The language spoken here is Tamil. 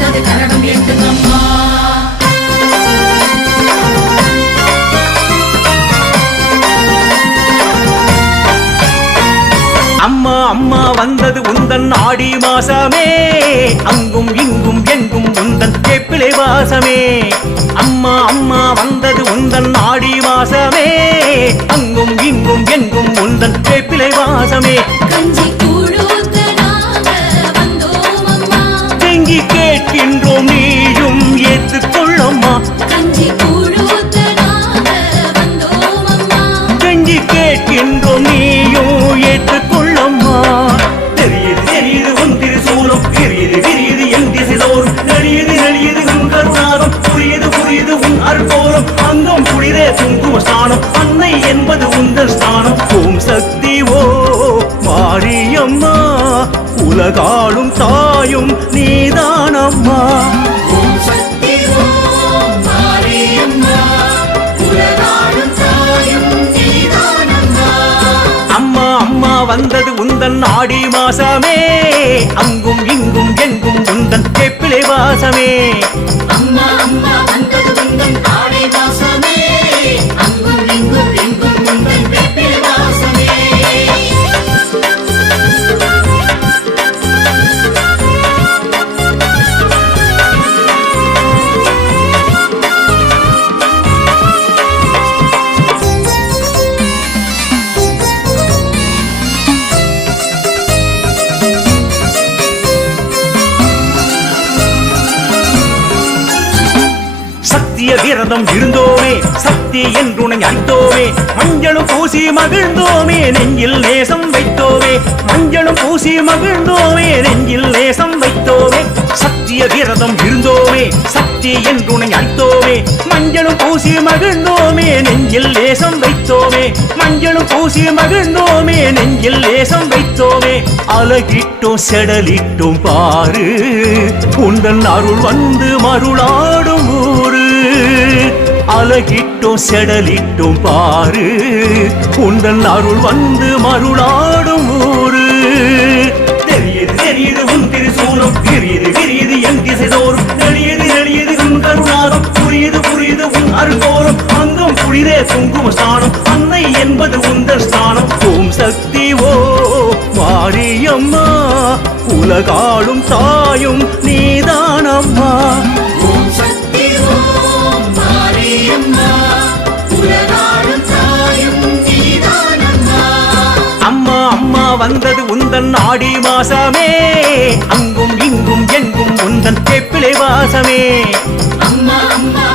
வந்தது கரகம் எட்டுங்கம்மா. அம்மா அம்மா வந்தது உந்தன் ஆடி மாசமே, அங்கும் இங்கும் எங்கும் உந்தன் வேப்பிலை வாசமே. அம்மா அம்மா வந்தது உந்தன் ஆடி மாசமே, அங்கும் இங்கும் எங்கும் உந்தன் வேப்பிலை வாசமே. கஞ்சி கூழூத்த நாங்க வந்தோம் அம்மா, கெஞ்சி கேட்கின்றோம் நீயும் ஏற்றுக்கொள்ளம்மா. கஞ்சி கூழூத்த நாங்க வந்தோம் அம்மா, கெஞ்சி கேட்கின்றோம் நீயும் ஏற்றுக்கொள்ளம்மா. தெரியுது தெரியுது உன் திருசூலம், விரியுது விரியுது என் திசைதோறும், நடியுது நடியுது உன் கருணாகம், புரியுது புரியுது உன் அற்போலம். அங்கம் புரிதே குங்கும ஸ்தானம், அன்னை என்பது உந்தன் ஸ்தானம். ஓம் சக்தி ஓ மாரியம்மா, உலகாளும் தாயும் நீதானம்மா. ஓம் சக்தி ஓம் மாரியம்மா, உலகாளும் தாயும் நீதானம்மா. அம்மா அம்மா வந்தது உந்தன் ஆடி மாசமே, அங்கும் இங்கும் எங்கும் உந்தன் வேப்பிலை வாசமே. அம்மா அம்மா வந்தது உந்தன் ஆடி மாசமே, அங்கும் இங்கும் எங்கும் உந்தன் வேப்பிலை வாசமே. சத்திய விரதம் இருந்தோமே, சக்தி என்றுனை அளித்தோமே. மஞ்சளும் பூசி மகிழ்ந்தோமே, நெஞ்சில் நேசம் வைத்தோமே. மஞ்சளும் பூசி மகிழ்ந்தோமே, நெஞ்சில் நேசம் வைத்தோமே. சத்திய விரதம் இருந்தோமே, சக்தி என்றுனை அளித்தோமே. மஞ்சளும் பூசி மகிழ்ந்தோமே, நெஞ்சில் நேசம் வைத்தோமே. மஞ்சளும் பூசி மகிழ்ந்தோமே, நெஞ்சில் நேசம் வைத்தோமே. அழகிட்டோம் செடலிட்டோம் பாரு, உந்தன் அருள் வந்து மருளாடும் ஊரு. அழகிட்டோம் செடலிட்டோம் பாரு, உந்தன் அருள் வந்து மருளாடும் ஊரு. தெரியுது தெரியுது உன் திருசூலம், விரியுது விரியுது என் திசைதோறும், நெளியுது நெளியுது உன் கருணாகம், புரியுது புரியுது உன் அருள்கோலம். அங்கம் புரிதே குங்கும ஸ்தானம், அன்னை என்பது உந்தன் ஸ்தானம். ஓம் சக்தி ஓ மாரியம்மா, உலகாளும் தாயும் நீதானம்மா. ஓம் சக்தி ஓம் மாரியம்மா, உலகாளும் தாயும் நீதானம்மா. அம்மா அம்மா வந்தது உந்தன் ஆடி மாசமே, அங்கும் இங்கும் எங்கும் உந்தன் வேப்பிலை வாசமே. அம்மா அம்மா